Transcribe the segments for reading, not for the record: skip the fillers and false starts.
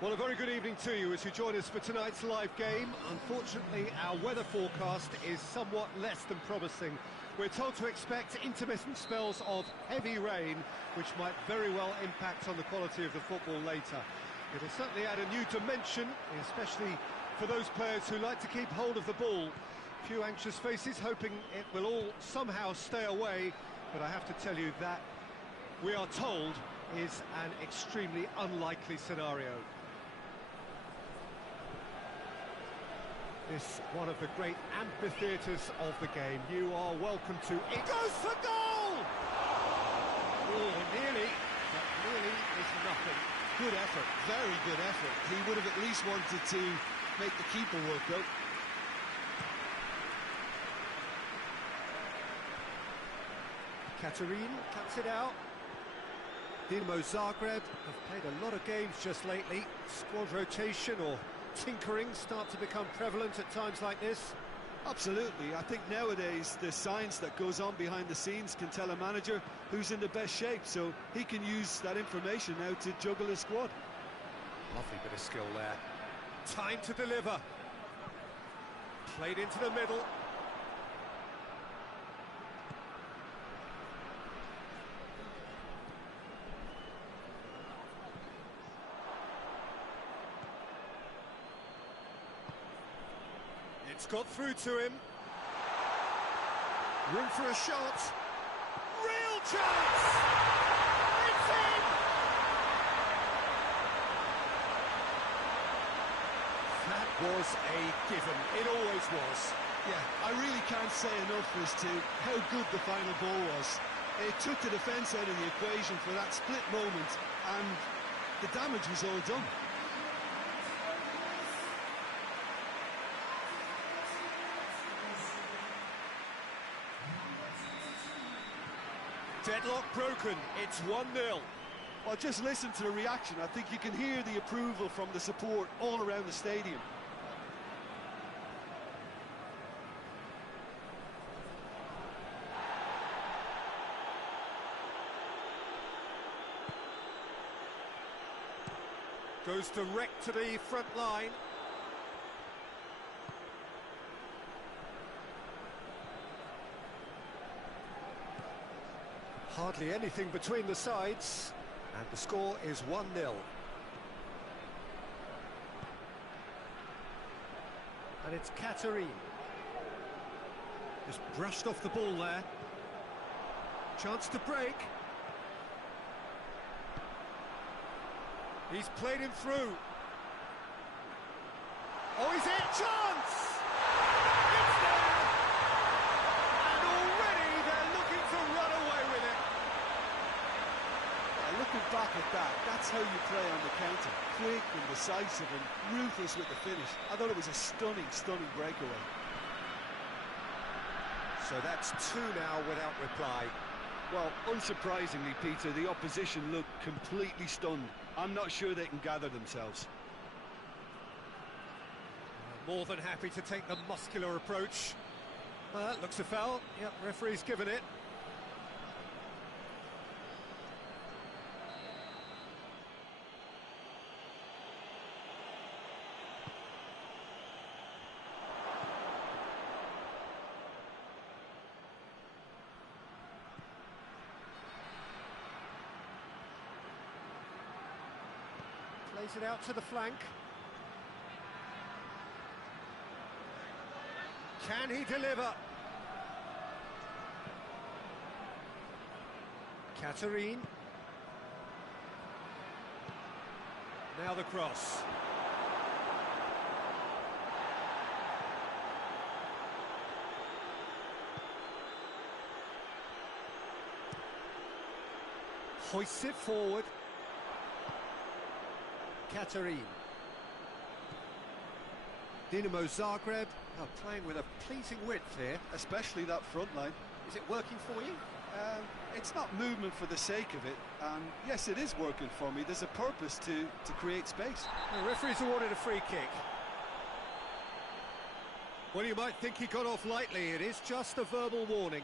Well, a very good evening to you as you join us for tonight's live game. Unfortunately, our weather forecast is somewhat less than promising. We're told to expect intermittent spells of heavy rain, which might very well impact on the quality of the football later. It'll certainly add a new dimension, especially for those players who like to keep hold of the ball. Few anxious faces hoping it will all somehow stay away, but I have to tell you that we are told is an extremely unlikely scenario. This one of the great amphitheatres of the game. You are welcome to it. Goes for goal! Oh, nearly, but nearly is nothing. Good effort, very good effort. He would have at least wanted to make the keeper work out. Karijera cuts it out. Dado Zagreb have played a lot of games just lately. Squad rotation or tinkering start to become prevalent at times like this. Absolutely. I think nowadays the science that goes on behind the scenes can tell a manager who's in the best shape, so he can use that information now to juggle his squad. Lovely bit of skill there. Time to deliver. Played into the middle. It's got through to him. Room for a shot. Real chance! It's in! That was a given. It always was. Yeah, I really can't say enough as to how good the final ball was. It took the defence out of the equation for that split moment, and the damage was all done. Deadlock broken, it's 1-0. Well, just listen to the reaction. I think you can hear the approval from the support all around the stadium. Goes direct to the front line. Hardly anything between the sides, and the score is 1-0. And it's Karijera. Just brushed off the ball there. Chance to break. He's played him through. Oh, he's in! Chance! It's there! And already they're looking to run away with it. Looking back at that, that's how you play on the counter. Quick and decisive and ruthless with the finish. I thought it was a stunning, stunning breakaway. So that's two now without reply. Well, unsurprisingly, Peter, the opposition look completely stunned. I'm not sure they can gather themselves. More than happy to take the muscular approach. That looks a foul. Yep, referee's given it. Plays it out to the flank. Can he deliver? Karijera. Now the cross. Hoists it forward. Karijera. Dado Zagreb are playing with a pleasing width here. Especially that front line. Is it working for you? It's not movement for the sake of it, and yes, it is working for me. There's a purpose to create space. The referee's awarded a free kick. Well, you might think he got off lightly. It is just a verbal warning.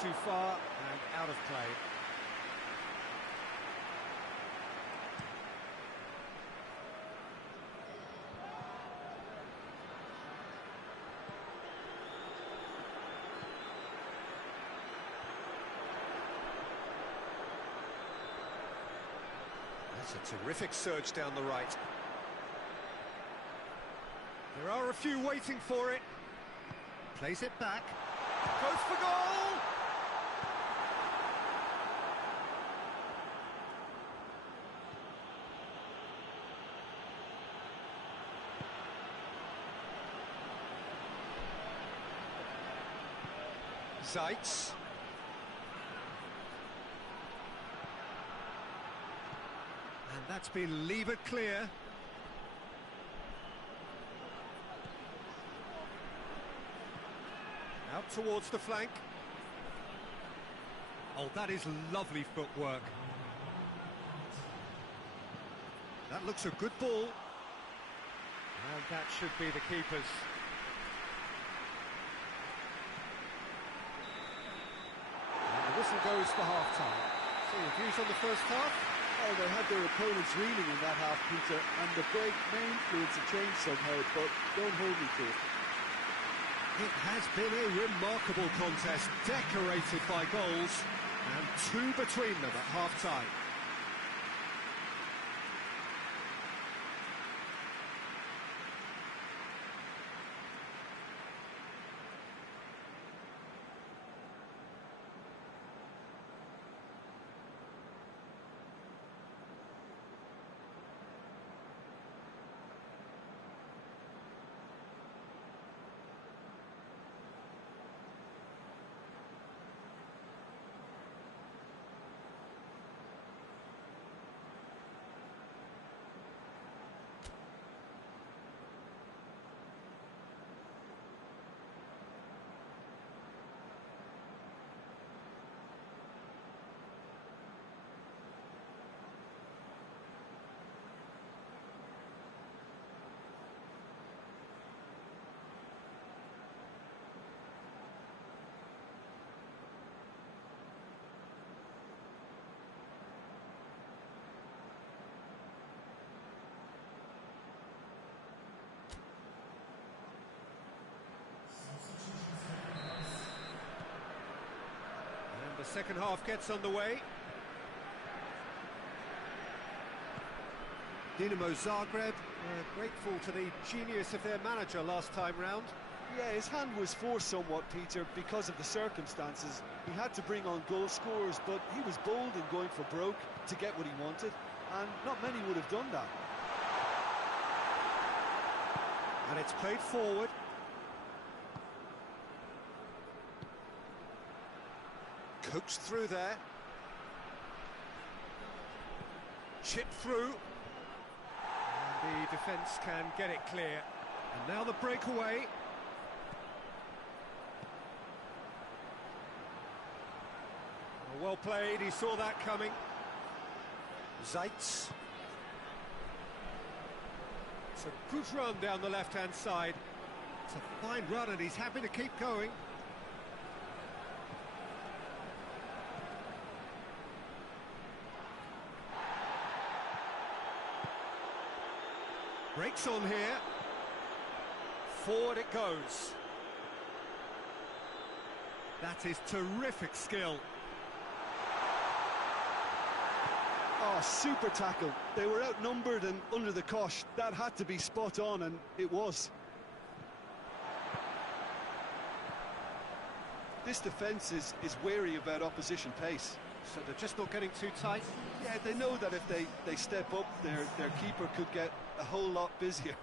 too far and out of play. That's a terrific surge down the right. There are a few waiting for it. Plays it back. Goes for goal! Zeitz. And that's been levered clear. Out towards the flank. Oh, that is lovely footwork. That looks a good ball. And that should be the keeper's. And the whistle goes for half-time. So your views on the first half? Oh, they had their opponents reeling in that half, Peter, and the break may influence a change somehow, but don't hold me to it. It has been a remarkable contest, decorated by goals, and two between them at half-time. The second half gets underway. Dinamo Zagreb grateful to the genius of their manager last time round. Yeah, his hand was forced somewhat, Peter, because of the circumstances. He had to bring on goal scorers, but he was bold in going for broke to get what he wanted, and not many would have done that. And it's played forward. Coaxed through there. Chipped through. And the defence can get it clear. And now the breakaway. Well played, he saw that coming. Zeitz. It's a good run down the left-hand side. It's a fine run and he's happy to keep going. Breaks on here. Forward it goes. That is terrific skill. Oh, super tackle. They were outnumbered and under the cosh. That had to be spot on, and it was. This defence is wary about opposition pace. So they're just not getting too tight? Yeah, they know that if they step up, their keeper could get a whole lot busier.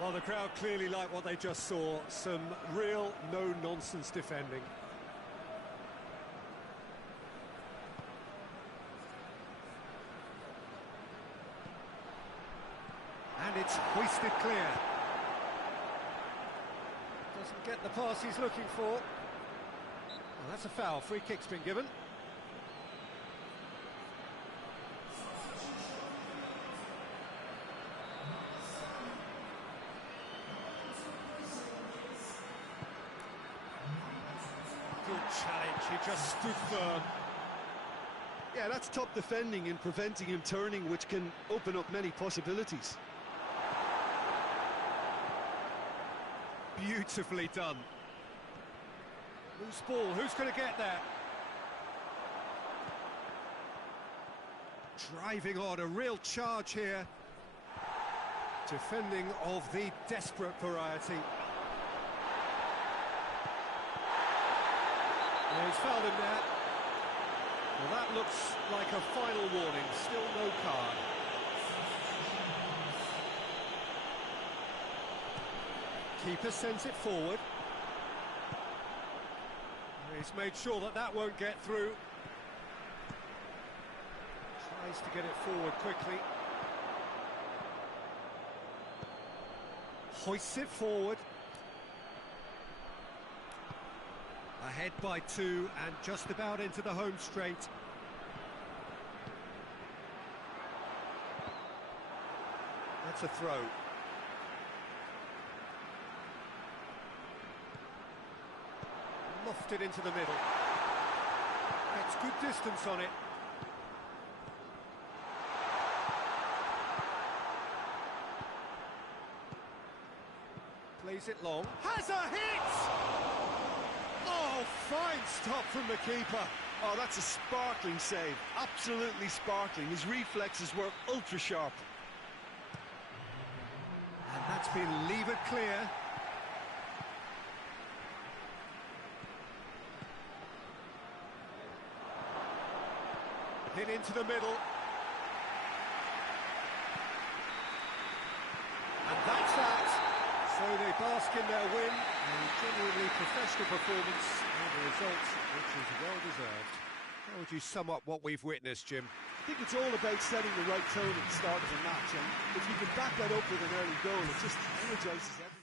Well, the crowd clearly like what they just saw. Some real no-nonsense defending. And it's hoisted clear. Doesn't get the pass he's looking for. Well, that's a foul. Free kick's been given. challenge, he just stood firm. Yeah, that's top defending and preventing him turning, which can open up many possibilities. Beautifully done. Loose ball, who's going to get there? Driving on, a real charge here. Defending of the desperate variety. Yeah, he's fouled him there. Well, that looks like a final warning, still no card. Keeper sends it forward. He's made sure that that won't get through. Tries to get it forward quickly. Hoists it forward. Ahead by 2 and just about into the home straight. That's a throw. Lofted into the middle. Gets good distance on it. Plays it long. Has a hit! Oh, fine stop from the keeper. Oh, that's a sparkling save. Absolutely sparkling. His reflexes were ultra sharp. And that's been levered clear. Hit into the middle. And that's that. So they bask in their win. A genuinely professional performance and a result which is well deserved. How would you sum up what we've witnessed, Jim? I think it's all about setting the right tone at the start of a match, and if you can back that up with an early goal, it just energises everyone.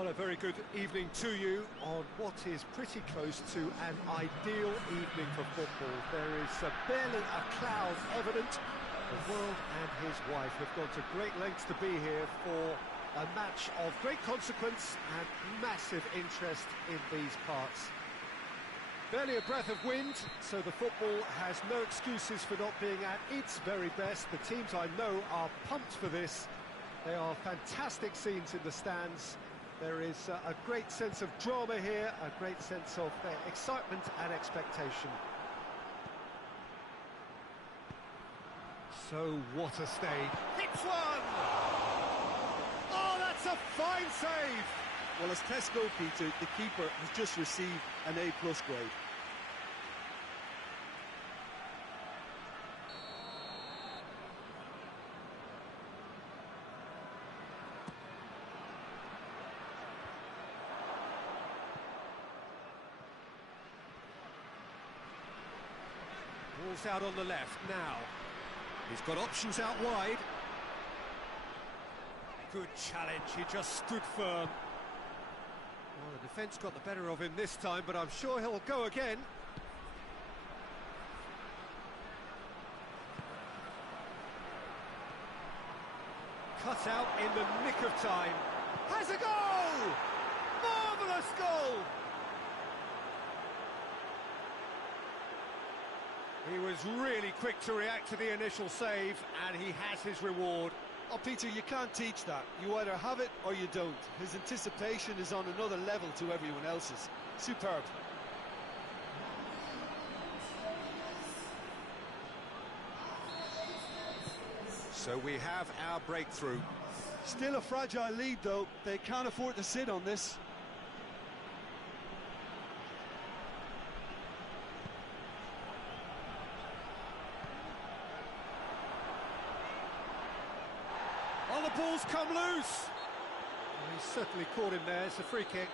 Well, a very good evening to you on what is pretty close to an ideal evening for football. There is barely a cloud evident. The world and his wife have gone to great lengths to be here for a match of great consequence and massive interest in these parts. Barely a breath of wind, so the football has no excuses for not being at its very best. The teams I know are pumped for this. They are fantastic scenes in the stands. There is a great sense of drama here, a great sense of excitement and expectation. So what a stage. Hits one! Oh, that's a fine save! Well, as test goalkeeper, the keeper has just received an A+ grade. Ball's out on the left now. He's got options out wide. Good challenge, he just stood firm. Well, the defence got the better of him this time, but I'm sure he'll go again. Cut out in the nick of time. Has a goal! Marvellous goal! He was really quick to react to the initial save, and he has his reward. Oh, Peter, you can't teach that. You either have it or you don't. His anticipation is on another level to everyone else's. Superb. So we have our breakthrough. Still a fragile lead, though. They can't afford to sit on this. Oh, the ball's come loose. Well, he's certainly caught him there. It's a free kick.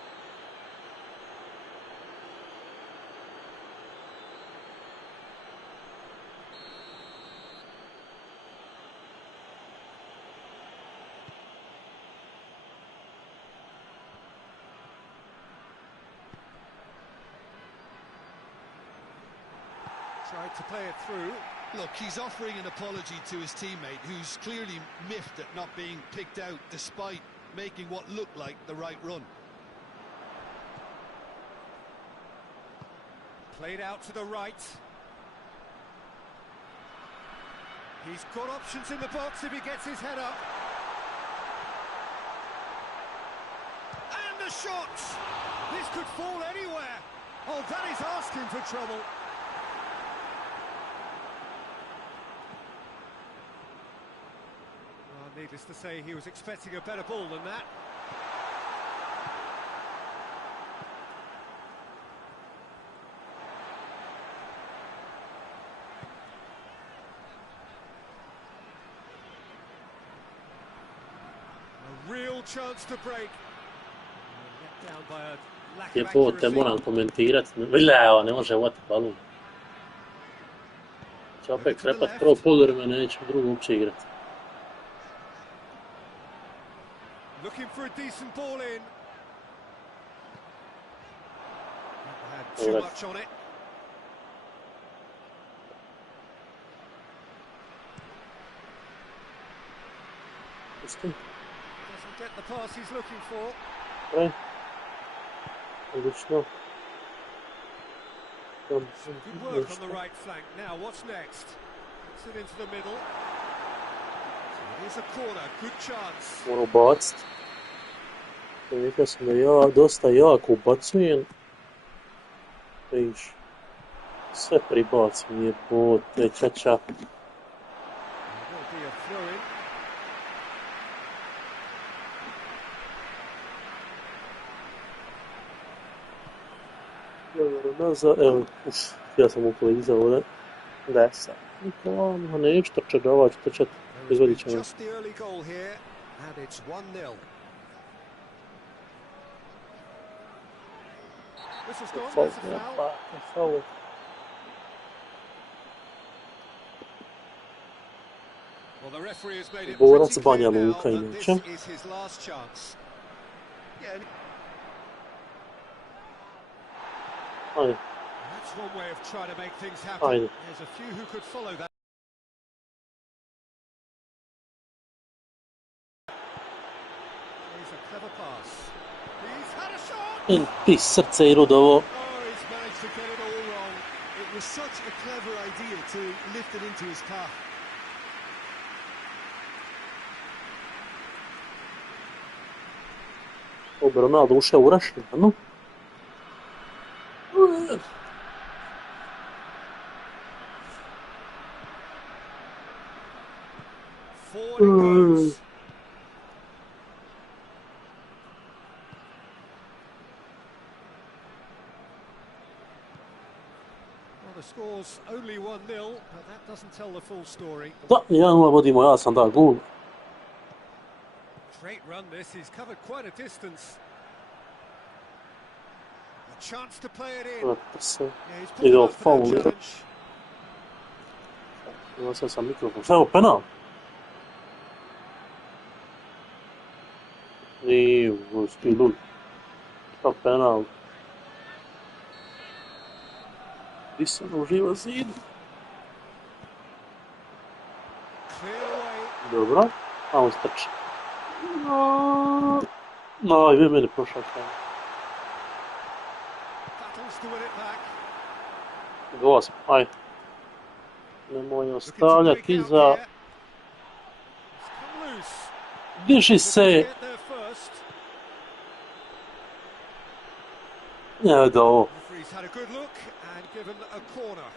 Tried to play it through. Look, he's offering an apology to his teammate, who's clearly miffed at not being picked out despite making what looked like the right run. Played out to the right. He's got options in the box if he gets his head up. And the shot! This could fall anywhere. Oh, that is asking for trouble. Needless to say, he was expecting a better ball than that. A real chance to break. Let down by a lack of Piepote accuracy. moram komentirati. Vileo, ne može uvati balon. Će opet krepat prvo poluvreme, neće drugo uopće igrati. Looking for a decent ball in. Had too much on it. Doesn't get the pass he's looking for. Right. Odlično. Good work on the right flank. Now, what's next? Puts it into the middle. Here's a corner, good chance. Moram ubaciti. Rekao sam da ja dosta jako ubacujem. Viš. Sve pribacim, jebote, čača. Nazad, evo, ja sam uklizao ovdje. Desa. Nikamo, neću trčati, ova ću trčati. Izvodit ćemo. Just the early goal here, and it's 1-0. This has gone, that's a foul. Well, the referee has made it pretty clear now that this is his last chance. Yeah, Ajde, That's one way of trying to make things happen. ajde. There's a few who could follow that. Here's a clever pass. He's had a shot! Ti srce i Rudovo. Oh, he's managed to get it all wrong. it was such a clever idea to lift it into his path. Ronaldo ušao u rašljanu. 4 it goes. Well, the score's only 1-0, but that doesn't tell the full story. Da, 1-0 vodimo, ja sam dao gol. Great run this, he's covered quite a distance. A chance to play it in. Vrata se. Yeah, he's pulled Ide up for that faul. challenge. Ima sam sam mikrofon. Šta je ovo, penal? I u stilu. Šta penal? Gdje sam uživa zid? Clear away. Dobro. A on strči. No, i vi meni prošao kaj. Battles to win it back. Gosp, aj. Nemoj Looking to ostavljati break out iza. here. It's come loose. Diži Looking to se. get there first. Ne, da ovo. Referee's had a good look and given a corner.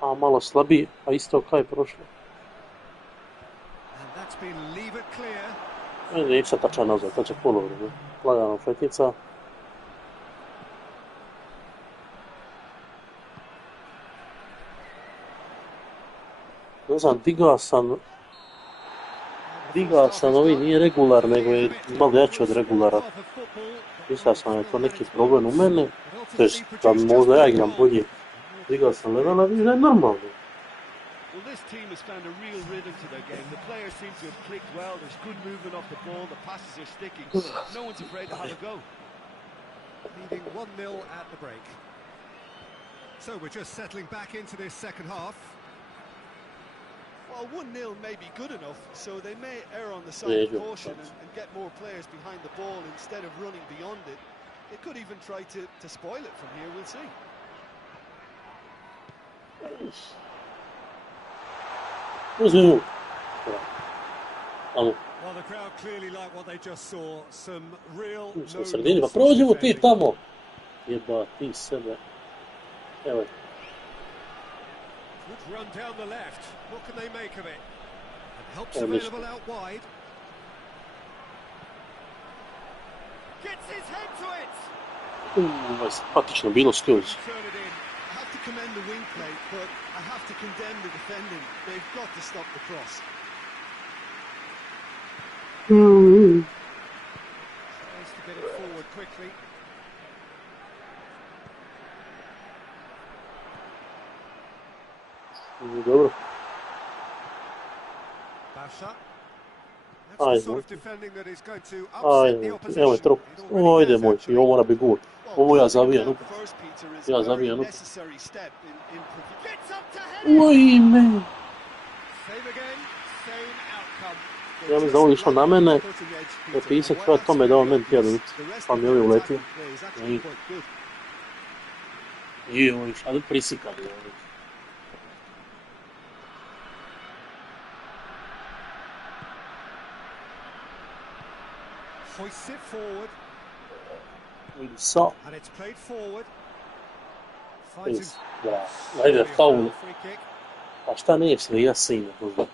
A malo slabije, a isto kaj je prošlo. And that's been leave it clear. Neće se tačan nazad, to će polovno. Lagano fletica. Ne znam, digao sam, ovi nije regular, nego je malo jači od regulara. Mislio sam da je to neki problem u mene, to jest da možda ja igram bolje. Digao sam level, a vidim da je normalno. Well, this team has found a real rhythm to their game. The players seem to have clicked well. There's good movement off the ball. The passes are sticking. No one's afraid to have a go. Leading 1-0 at the break. So we're just settling back into this second half. Well, 1-0 may be good enough, so they may err on the side of caution and get more players behind the ball instead of running beyond it. They could even try to spoil it from here, we'll see. Uzmimo. Tamo. Well, the crowd clearly like what they just saw. Some real U sredini, pa prođemo ti tamo. Jeba, ti sebe. Evo. Good run down the left. What can they make of it? And helps available out wide. Gets his head to it. Simpatično bilo skills. Turn it in. I have to commend the wing play, but I have to condemn the defending. They've got to stop the cross. Tries to get it forward quickly. Dobro. Basha. That's the sort of defending that is going to upset the Ajde, opposition. evo je trop. Ojde moj, i ovo mora biti gol. Ovo ja zavijem, Well, first, Peter, is ja a very zavijem. necessary step in Gets up to head it. Ojme. Same again, same outcome. Ja mislim da ovo išlo na mene, napisat ću tome da on meni tjedan, pa mi je ovdje uletio. I ovo išlo, ali prisikali. Hoists it forward, Sa. and it's played forward. Finds him. Bravo. Ajde, faul. Free kick. Pa šta neće li ja sine, možda.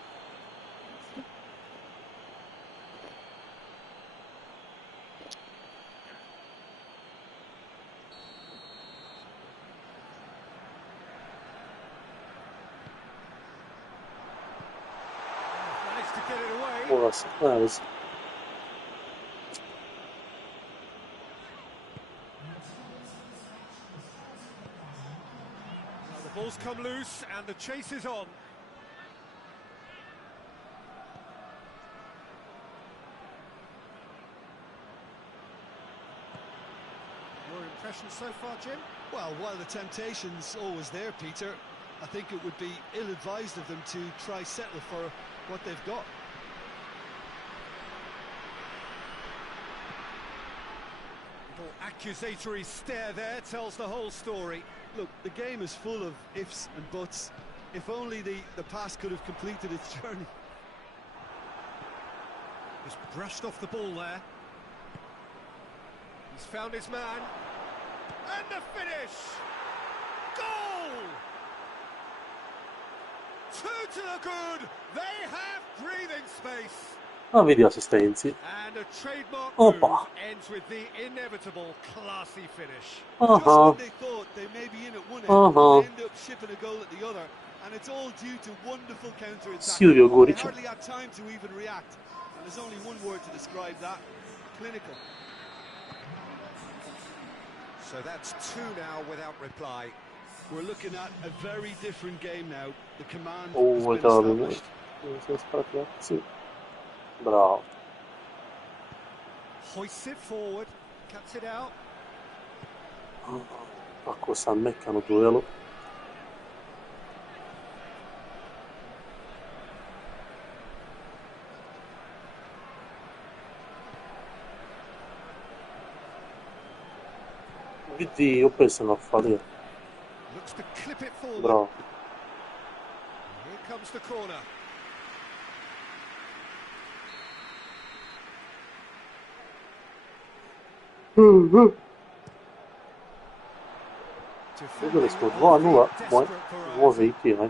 Managed to get it away. Mora se, ne vezi. Well, the ball's come loose, and the chase is on. impressions so far, Jim? Well, while the temptation's always there, Peter, I think it would be ill-advised of them to try settle for what they've got. Little accusatory stare there tells the whole story. Look, the game is full of ifs and buts. If only the pass could have completed its journey. Just brushed off the ball there. He's found his man. And the finish! Goal! Two to the good! They have breathing space! Ah, vedi assistenzi. And a trademark Opa. move ends with the inevitable classy finish. Just when they thought they may be in at one end, they end up shipping a goal at the other. And it's all due to wonderful counter-attack. They hardly had time to even react. And there's only one word to describe that: clinical. So that's two now without reply. We're looking at a very different game now. The command Oh, has been established. Sì. Bravo. Hoists it forward, cuts it out. Ako sam mekano duelu. Vidi, opet sam nafalio. Looks to clip it forward. Bravo. Here comes the corner. Dobili smo 2-0, može iti, aj.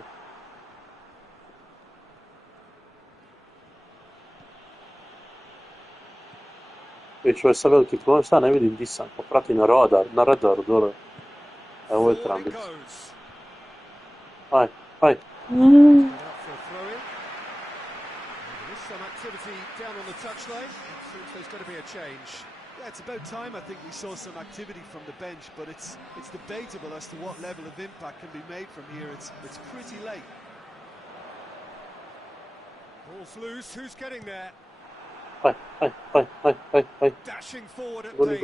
Već ovo je sad veliki problem, šta ne vidim di sam, pa prati na radaru dole. Evo ovo je trambic. Aj, aj. Some activity down on the touchline. It seems there's got to be a change. Yeah, it's about time I think we saw some activity from the bench, but it's debatable as to what level of impact can be made from here. It's pretty late. Ball's loose. Who's getting there? Aj. Dashing forward at Goni.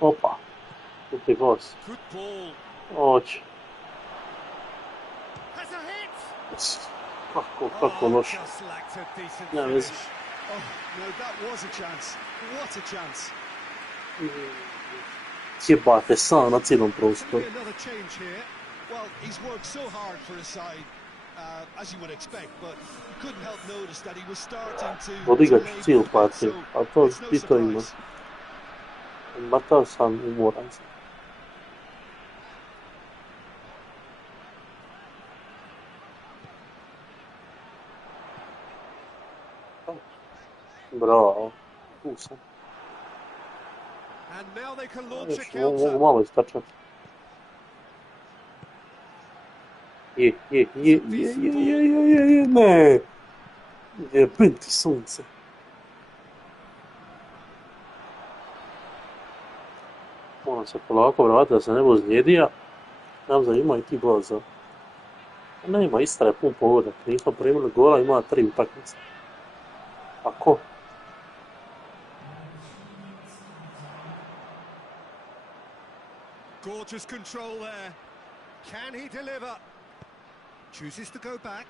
Opa. Tutaj voz. Good ball. Oć. Has a hit. Kako loše. Just lacked a decent Ne finish. vezi. Oh, no, that was a chance. What a chance. Jebate sam na cijelom prostoru. Maybe another change here. Well, he's worked so hard for his side, as you would expect, but you couldn't help notice that he was starting to... Odigat ću cijelu partiju, ali to it's no ti to ima. surprise. Matao sam umoran sam. Bravo, tu sam. And now they can launch a Još mogu counter. malo istačati. Ne. Jebem ti sunce. Moram se polako vratiti da se ne bi ozlijedio. Znam da ima i ti boza. Nema, Istra je pun pogodak. Nismo primili gola, ima 3 utakmice. A ko? Gorgeous control there. Can he deliver? Chooses to go back.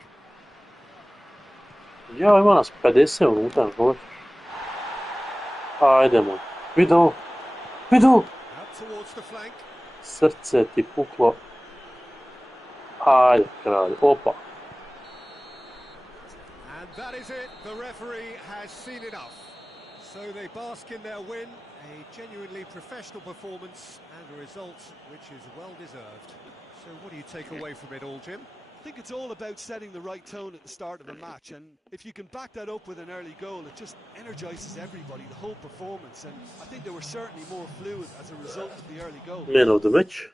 Ja, ima nas 50 unutar, hoćeš. Ajdemo. Vidu! Out towards the flank. Srce ti puklo. Ajde, kralj. Opa. And that is it. The referee has seen enough. So they bask in their win. A genuinely professional performance and a result which is well deserved. So what do you take away from it all, Jim? I think it's all about setting the right tone at the start of a match, and if you can back that up with an early goal, it just energises everybody, the whole performance, and I think they were certainly more fluid as a result of the early goal. Man of the match.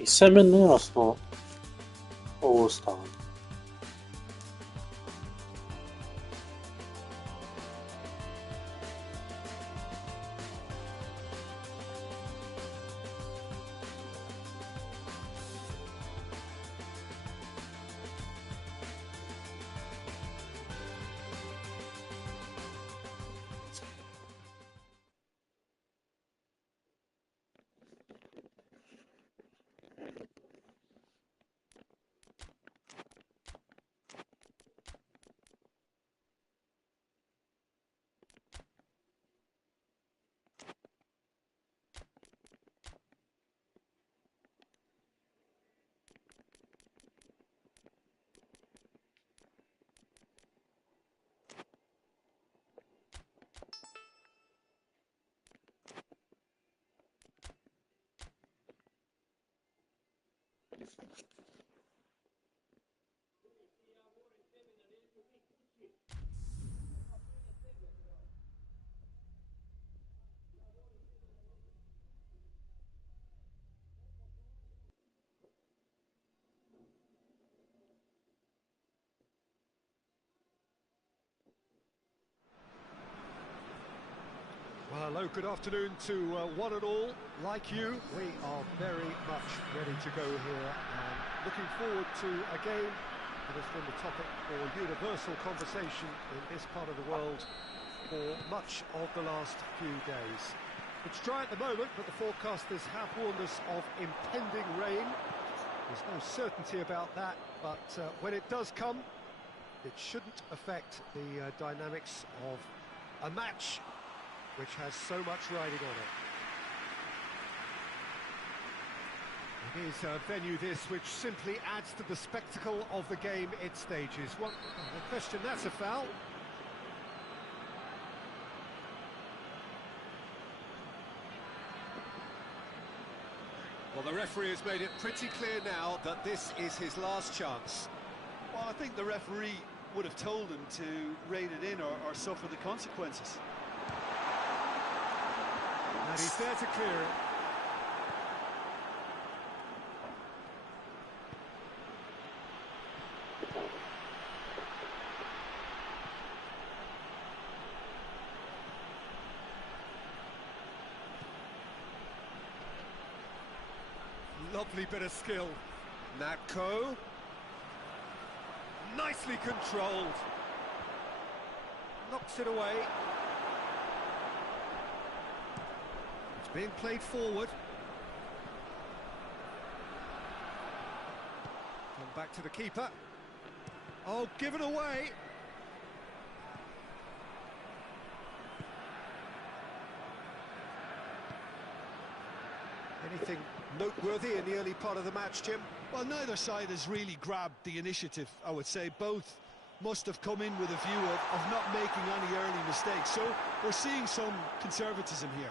I sve meni nejasno ovo stanje. Well, hello, good afternoon to one and all. Like you, we are very much ready to go here and looking forward to a game that has been the topic for universal conversation in this part of the world for much of the last few days. It's dry at the moment, but the forecasters have warned us of impending rain. There's no certainty about that, but when it does come, it shouldn't affect the dynamics of a match which has so much riding on it. It is a venue this which simply adds to the spectacle of the game it stages. Well, the question, that's a foul. Well, the referee has made it pretty clear now that this is his last chance. Well, I think the referee would have told him to rein it in or suffer the consequences. And he's there to clear it. Lovely bit of skill. Natko. Nicely controlled. Knocks it away. Being played forward. Come back to the keeper. Oh, given away. Anything noteworthy in the early part of the match, Jim? Well, neither side has really grabbed the initiative, I would say. Both must have come in with a view of not making any early mistakes. So we're seeing some conservatism here.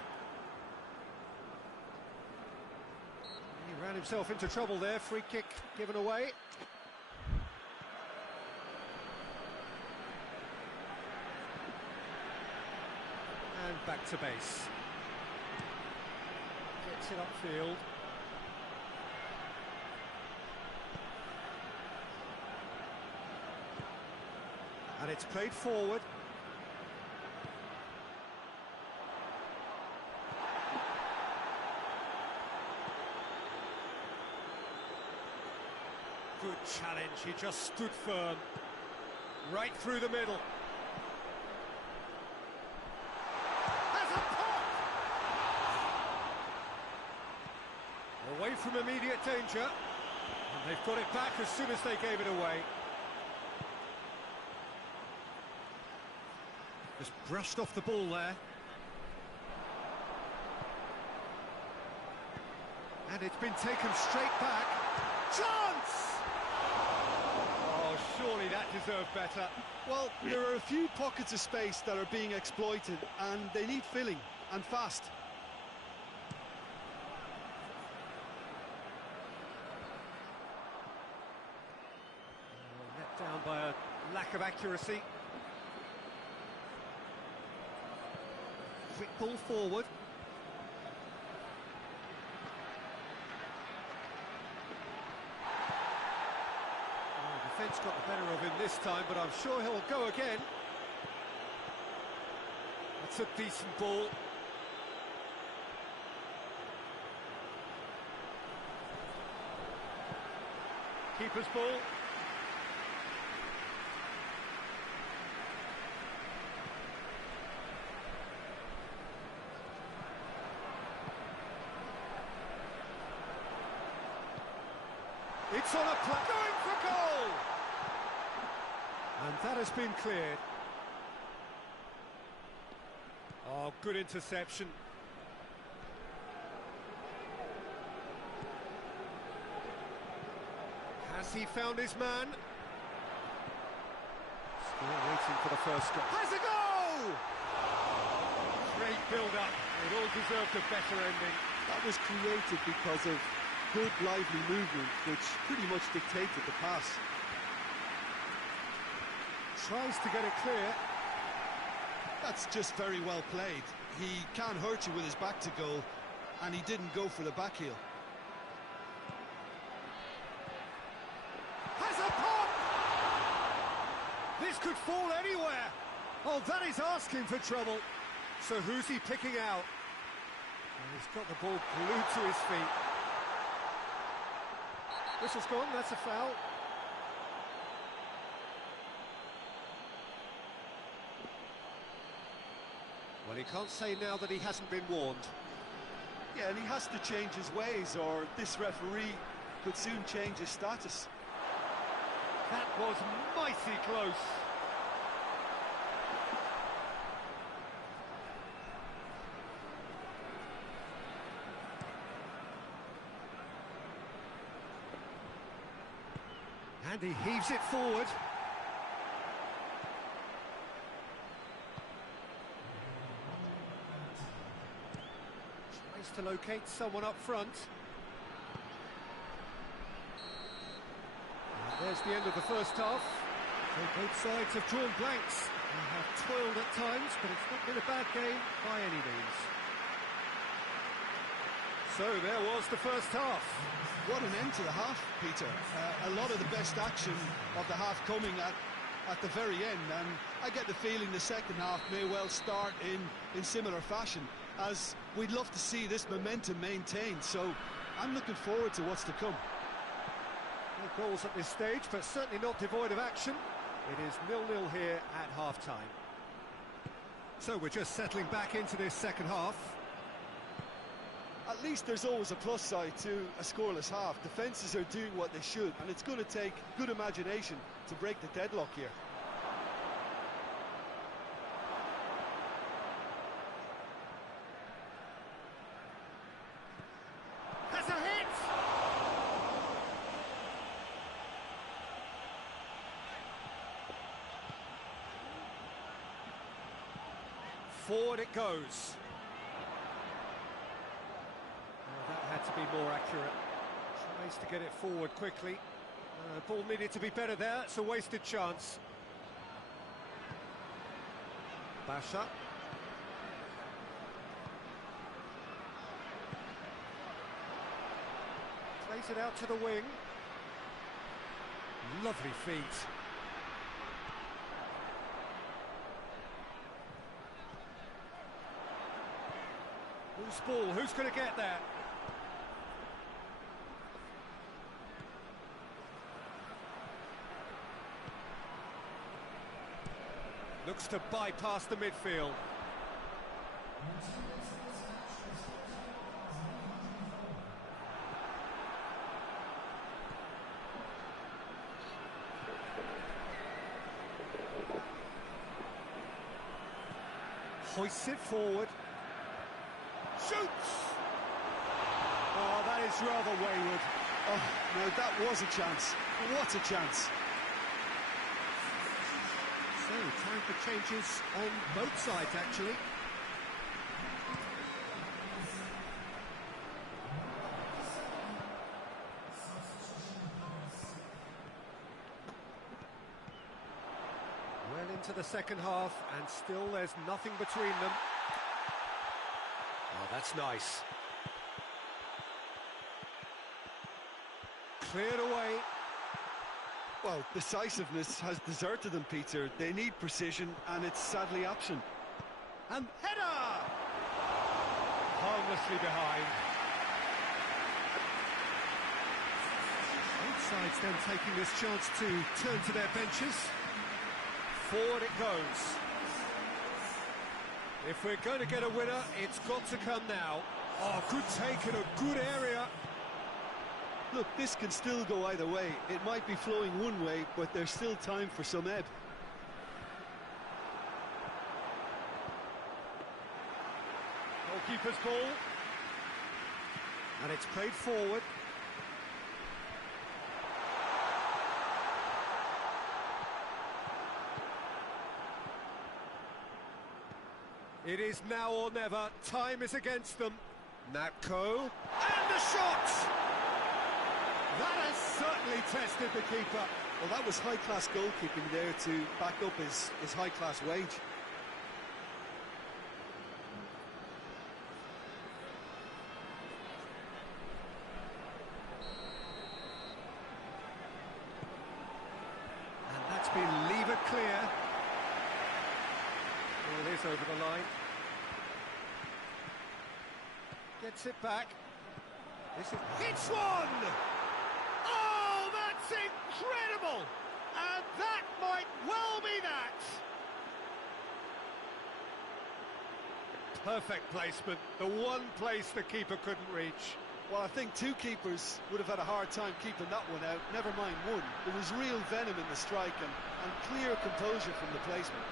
He ran himself into trouble there. Free kick given away. And back to base. Gets it upfield. And it's played forward. Good challenge, he just stood firm. Right through the middle. Has a pop! Away from immediate danger. And they've got it back as soon as they gave it away. Just brushed off the ball there. And it's been taken straight back. Chance! Oh, surely that deserved better. Well, there are a few pockets of space that are being exploited, and they need filling, and fast. Let down by a lack of accuracy. Quick ball forward. The defence got the better of him this time, but I'm sure he'll go again. That's a decent ball. Keeper's ball. It's on a play, going for goal! And that has been cleared. Oh, good interception. Has he found his man? Still waiting for the first goal. Has a goal! Great build-up. It all deserved a better ending. That was created because of good, lively movement, which pretty much dictated the pass. Tries to get it clear. That's just very well played. He can't hurt you with his back to goal, and he didn't go for the back heel. Has a pop! This could fall anywhere. Oh, that is asking for trouble. So who's he picking out? And he's got the ball glued to his feet. Whistle's gone, that's a foul. Well, he can't say now that he hasn't been warned. Yeah, and he has to change his ways, or this referee could soon change his status. That was mighty close. And he heaves it forward. Tries to locate someone up front. And there's the end of the first half. So both sides have drawn blanks. They have toiled at times, but it's not been a bad game by any means. So there was the first half. What an end to the half, Peter. A lot of the best action of the half coming at the very end, and I get the feeling the second half may well start in similar fashion, as we'd love to see this momentum maintained, so I'm looking forward to what's to come. No goals at this stage, but certainly not devoid of action. It is 0-0 here at half-time. So we're just settling back into this second half. At least there's always a plus side to a scoreless half. Defences are doing what they should, and it's going to take good imagination to break the deadlock here. That's a hit! Forward it goes. Had to be more accurate. Tries to get it forward quickly. Ball needed to be better there. It's a wasted chance. Basha. Plays it out to the wing. Lovely feet. Loose ball. Who's going to get that? Looks to bypass the midfield. Hoists it forward. Shoots! Oh, that is rather wayward. Oh, no, that was a chance. What a chance. So, time for changes on both sides, actually. Well into the second half, and still there's nothing between them. Oh, that's nice. Cleared away. Well, decisiveness has deserted them, Peter. They need precision, and it's sadly absent. And header! Harmlessly behind. Both sides then taking this chance to turn to their benches. Forward it goes. If we're going to get a winner, it's got to come now. Oh, good take in a good area. Look, this can still go either way. It might be flowing one way, but there's still time for some ebb. Goalkeeper's ball. And it's played forward. It is now or never. Time is against them. Napco. And the shot! That has certainly tested the keeper. Well, that was high-class goalkeeping there to back up his high-class wage. And that's been levered clear. Oh, it is over the line. Gets it back. It's one! Oh, that's incredible! And that might well be that! Perfect placement, the one place the keeper couldn't reach. Well, I think two keepers would have had a hard time keeping that one out, never mind one. There was real venom in the strike and clear composure from the placement.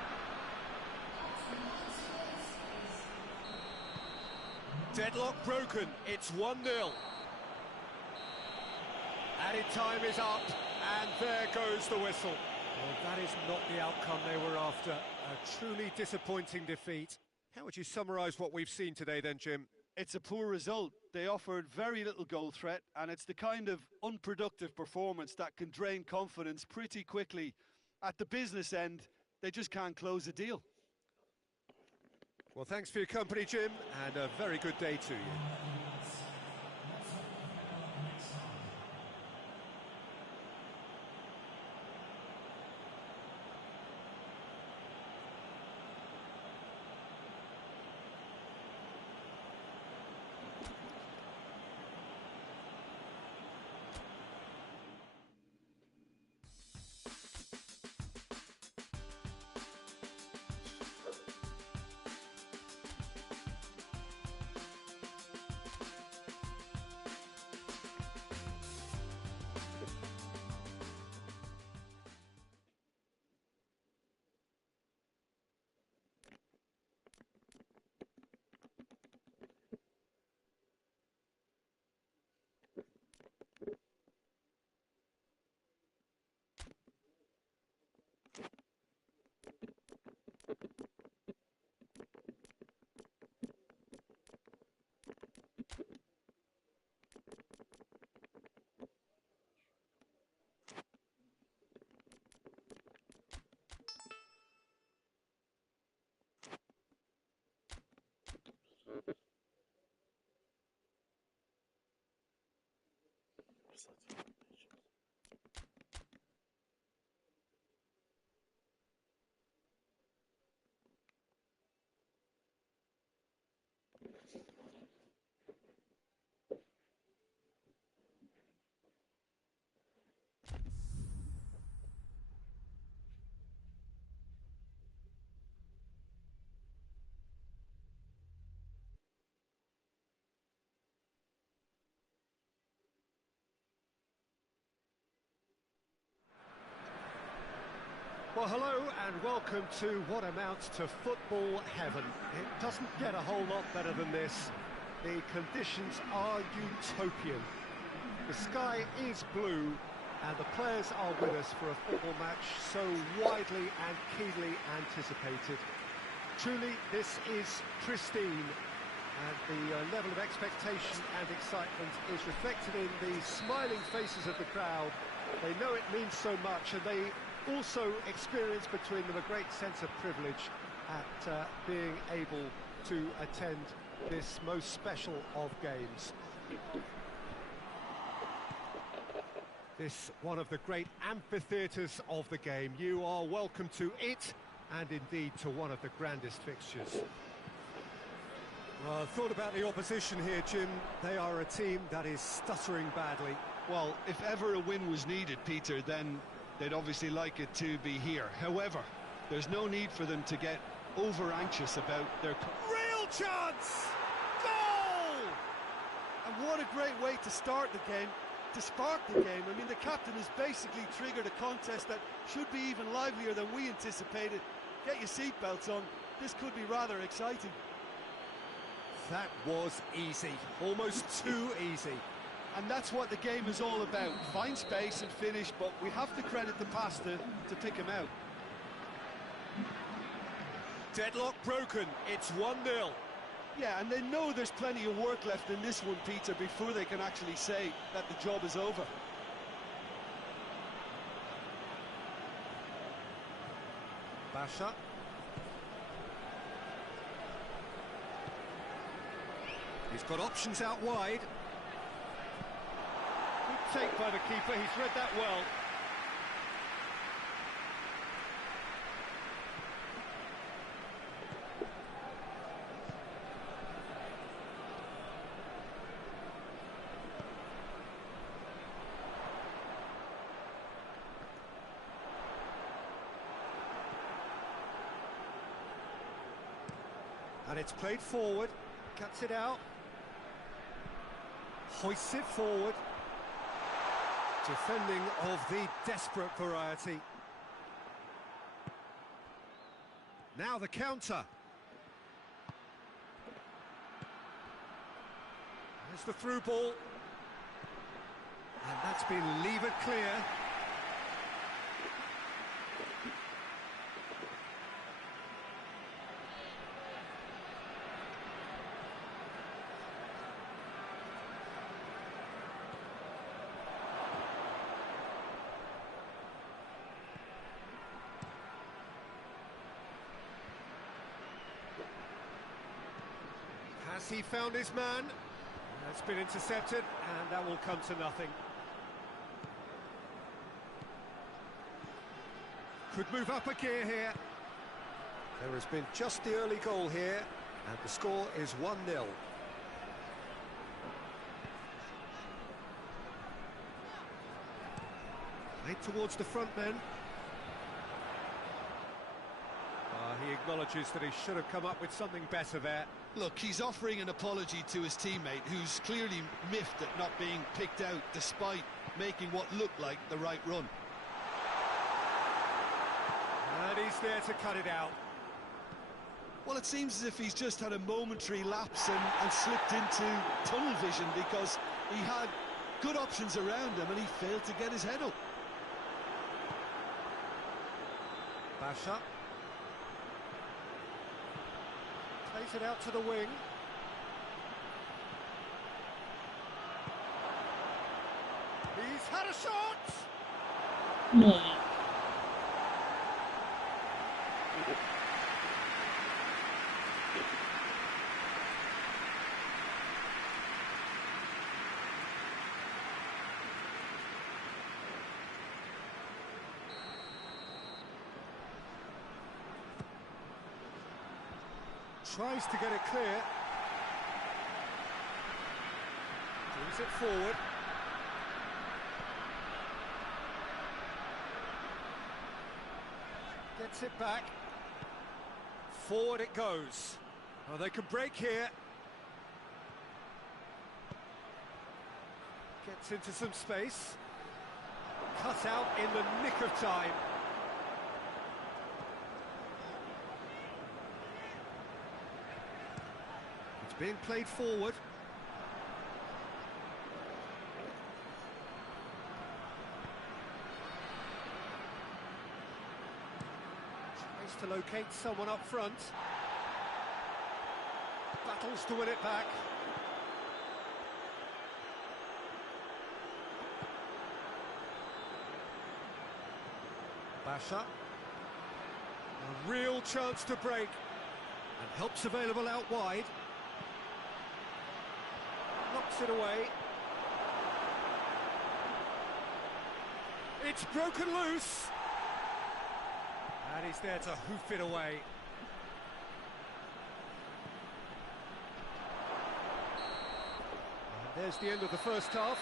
Deadlock broken, it's 1-0. Added time is up, and there goes the whistle. Well, that is not the outcome they were after. A truly disappointing defeat. How would you summarise what we've seen today then, Jim? It's a poor result. They offered very little goal threat, and it's the kind of unproductive performance that can drain confidence pretty quickly. At the business end, they just can't close a deal. Well, thanks for your company, Jim, and a very good day to you. Well, hello and welcome to what amounts to football heaven. It doesn't get a whole lot better than this. The conditions are utopian. The sky is blue and the players are with us for a football match so widely and keenly anticipated. Truly, this is pristine, and the level of expectation and excitement is reflected in the smiling faces of the crowd. They know it means so much, and they also experience between them a great sense of privilege at being able to attend this most special of games. This one of the great amphitheatres of the game. You are welcome to it, and indeed to one of the grandest fixtures. Well, thought about the opposition here, Jim. They are a team that is stuttering badly. Well, if ever a win was needed, Peter, then they'd obviously like it to be here. However, there's no need for them to get over-anxious about their... Real chance! Goal! And what a great way to start the game, to spark the game. I mean, the captain has basically triggered a contest that should be even livelier than we anticipated. Get your seatbelts on. This could be rather exciting. That was easy. Almost too easy. And that's what the game is all about. Find space and finish, but we have to credit the pass to pick him out. Deadlock broken. It's 1-0. Yeah, and they know there's plenty of work left in this one, Peter, before they can actually say that the job is over. Basha. He's got options out wide. Good take by the keeper, he's read that well. And it's played forward, cuts it out, hoists it forward. Defending of the desperate variety. Now the counter. There's the through ball. And that's been levered clear. Has he found his man? That's been intercepted, and that will come to nothing. Could move up a gear here. There has been just the early goal here, and the score is 1-0. Played towards the front men. He acknowledges that he should have come up with something better there. Look, he's offering an apology to his teammate, who's clearly miffed at not being picked out despite making what looked like the right run. And he's there to cut it out. Well, it seems as if he's just had a momentary lapse and slipped into tunnel vision, because he had good options around him and he failed to get his head up. Basha. Plays it out to the wing. He's had a shot! Tries to get it clear. Brings it forward. Gets it back. Forward it goes. Oh, they can break here. Gets into some space. Cut out in the nick of time. Being played forward. Tries to locate someone up front. Battles to win it back. Basha. A real chance to break. And help's available out wide. Knocks it away. It's broken loose. And he's there to hoof it away. And there's the end of the first half.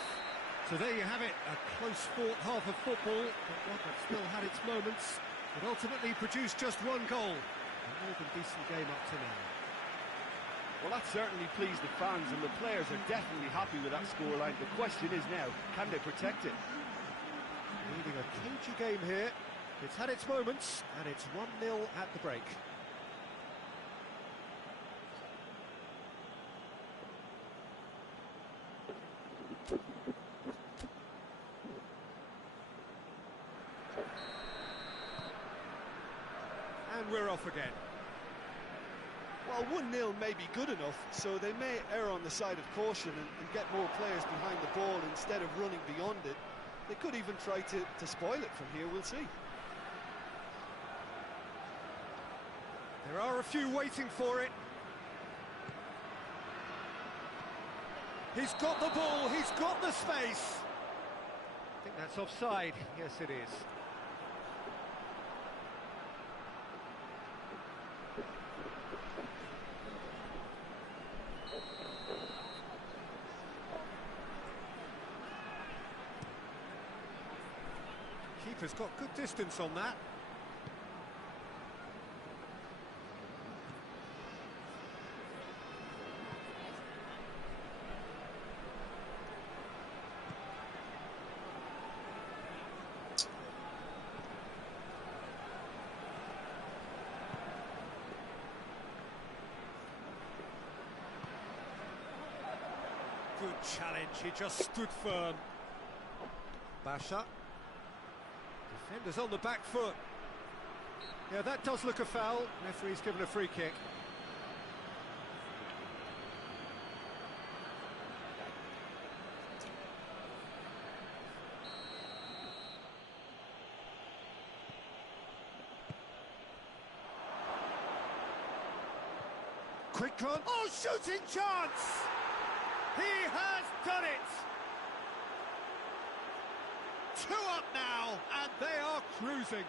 So there you have it, a close-fought half of football, but one that still had its moments. It ultimately produced just one goal. A more than decent game up to now. Well, that certainly pleased the fans, and the players are definitely happy with that scoreline. The question is now, can they protect it? Leading a cagey game here. It's had its moments, and it's 1-0 at the break. And we're off again. Well, 1-0 may be good enough, so they may err on the side of caution and get more players behind the ball instead of running beyond it. They could even try to spoil it from here, we'll see. There are a few waiting for it. He's got the ball, he's got the space. I think that's offside. Yes, it is. Keeper's got good distance on that. Good challenge, he just stood firm. Basha. Defenders on the back foot. Yeah, that does look a foul. Referee's given a free kick. Quick run. Oh, shooting chance! He has done it! 2 up now, and they are cruising.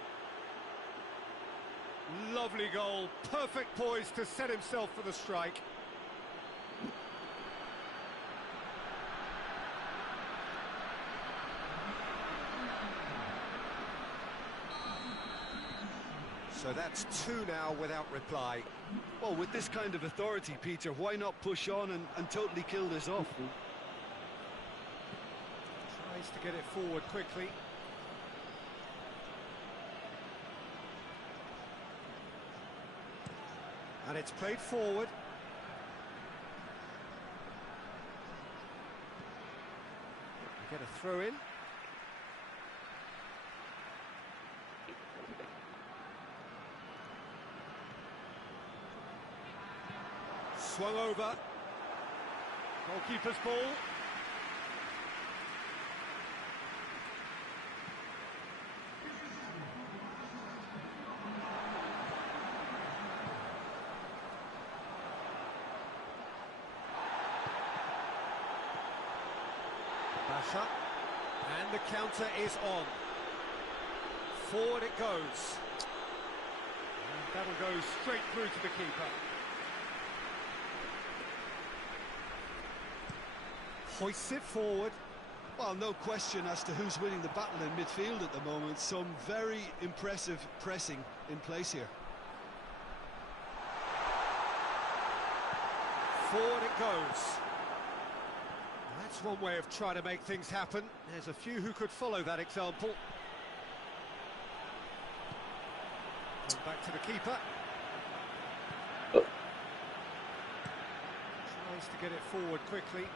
Lovely goal, perfect poise to set himself for the strike. So that's 2 now without reply. Well, with this kind of authority, Peter, why not push on and totally kill this off? Tries to get it forward quickly. And it's played forward. Get a throw in. Swung over. Goalkeeper's ball. Basha. And the counter is on. Forward it goes. And that'll go straight through to the keeper. Hoists it forward. Well, no question as to who's winning the battle in midfield at the moment. Some very impressive pressing in place here. Forward it goes. That's one way of trying to make things happen. There's a few who could follow that example. And back to the keeper. Tries to get it forward quickly.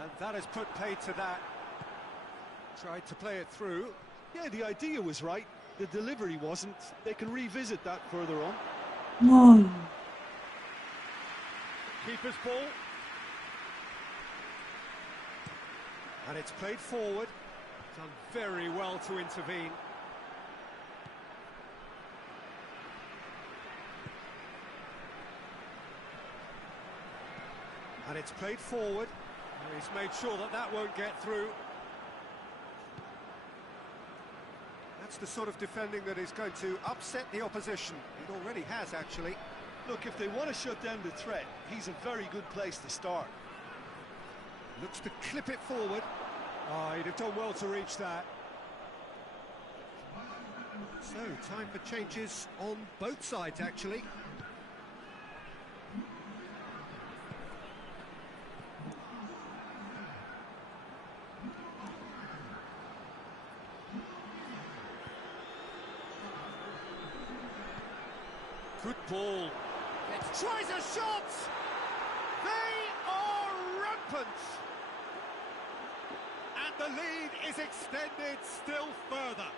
And that has put paid to that. Tried to play it through. Yeah, the idea was right. The delivery wasn't. They can revisit that further on. Keeper's ball. And it's played forward. Done very well to intervene. And it's played forward. He's made sure that that won't get through. That's the sort of defending that is going to upset the opposition. It already has, actually. Look, if they want to shut down the threat, he's a very good place to start. Looks to clip it forward. Oh, he'd have done well to reach that. So, time for changes on both sides, actually. Good ball. It tries a shot! They are rampant! And the lead is extended still further.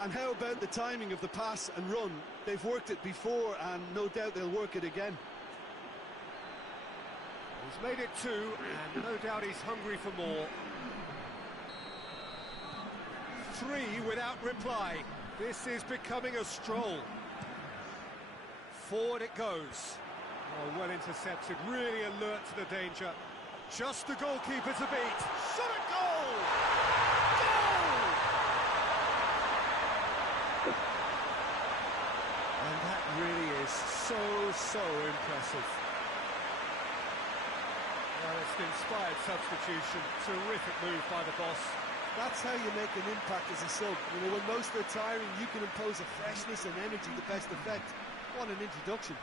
And how about the timing of the pass and run? They've worked it before and no doubt they'll work it again. He's made it 2 and no doubt he's hungry for more. 3 without reply. This is becoming a stroll. Forward it goes. Oh, well intercepted, really alert to the danger. Just the goalkeeper to beat. Shot at goal! Goal! And that really is so impressive. Well, it's an inspired substitution. Terrific move by the boss. That's how you make an impact as a sub. You know, when most are tiring, you can impose a freshness and energy to best effect. What an introduction.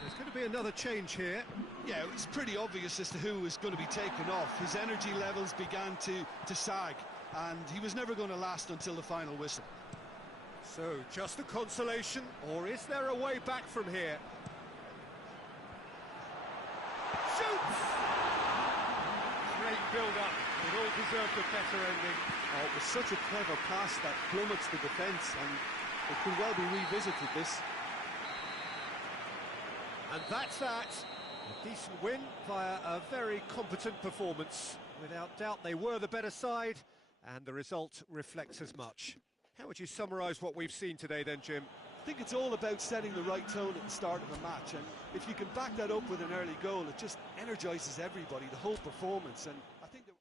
There's going to be another change here. Yeah, it was pretty obvious as to who was going to be taken off. His energy levels began to sag, and he was never going to last until the final whistle. So, just a consolation, or is there a way back from here? Shoots! Great build-up. It all deserved a better ending. Oh, it was such a clever pass that plummets the defence, and it could well be revisited, this. And that's that. A decent win via a very competent performance. Without doubt, they were the better side, and the result reflects as much. How would you summarise what we've seen today then, Jim? I think it's all about setting the right tone at the start of a match, and if you can back that up with an early goal, it just energises everybody, the whole performance, and I think that...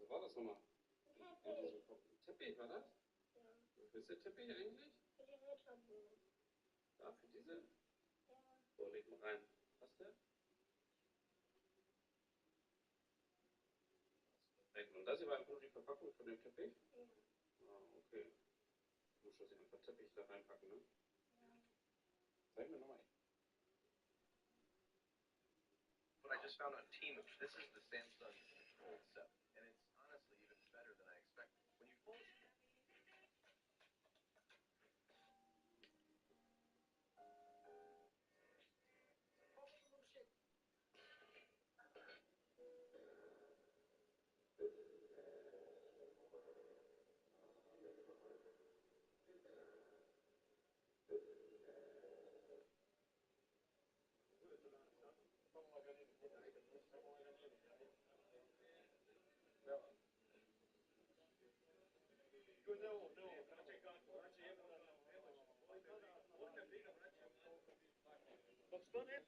Was war das nochmal? Teppich war das? Ja. Wofür ist der Teppich eigentlich? Für die Reiterbohnen. Ja, für diese? Ja. So, leg mal rein. Passt der? Und das hier war einfach nur die Verpackung von dem Teppich? Ja. Ah, okay. Du musst das einfach Teppich da reinpacken, ne? Ja. Zeig mir nochmal. But I just found on Team, this is the sandstone set, and it's honestly even better than I expected. When you pull it, What's done it?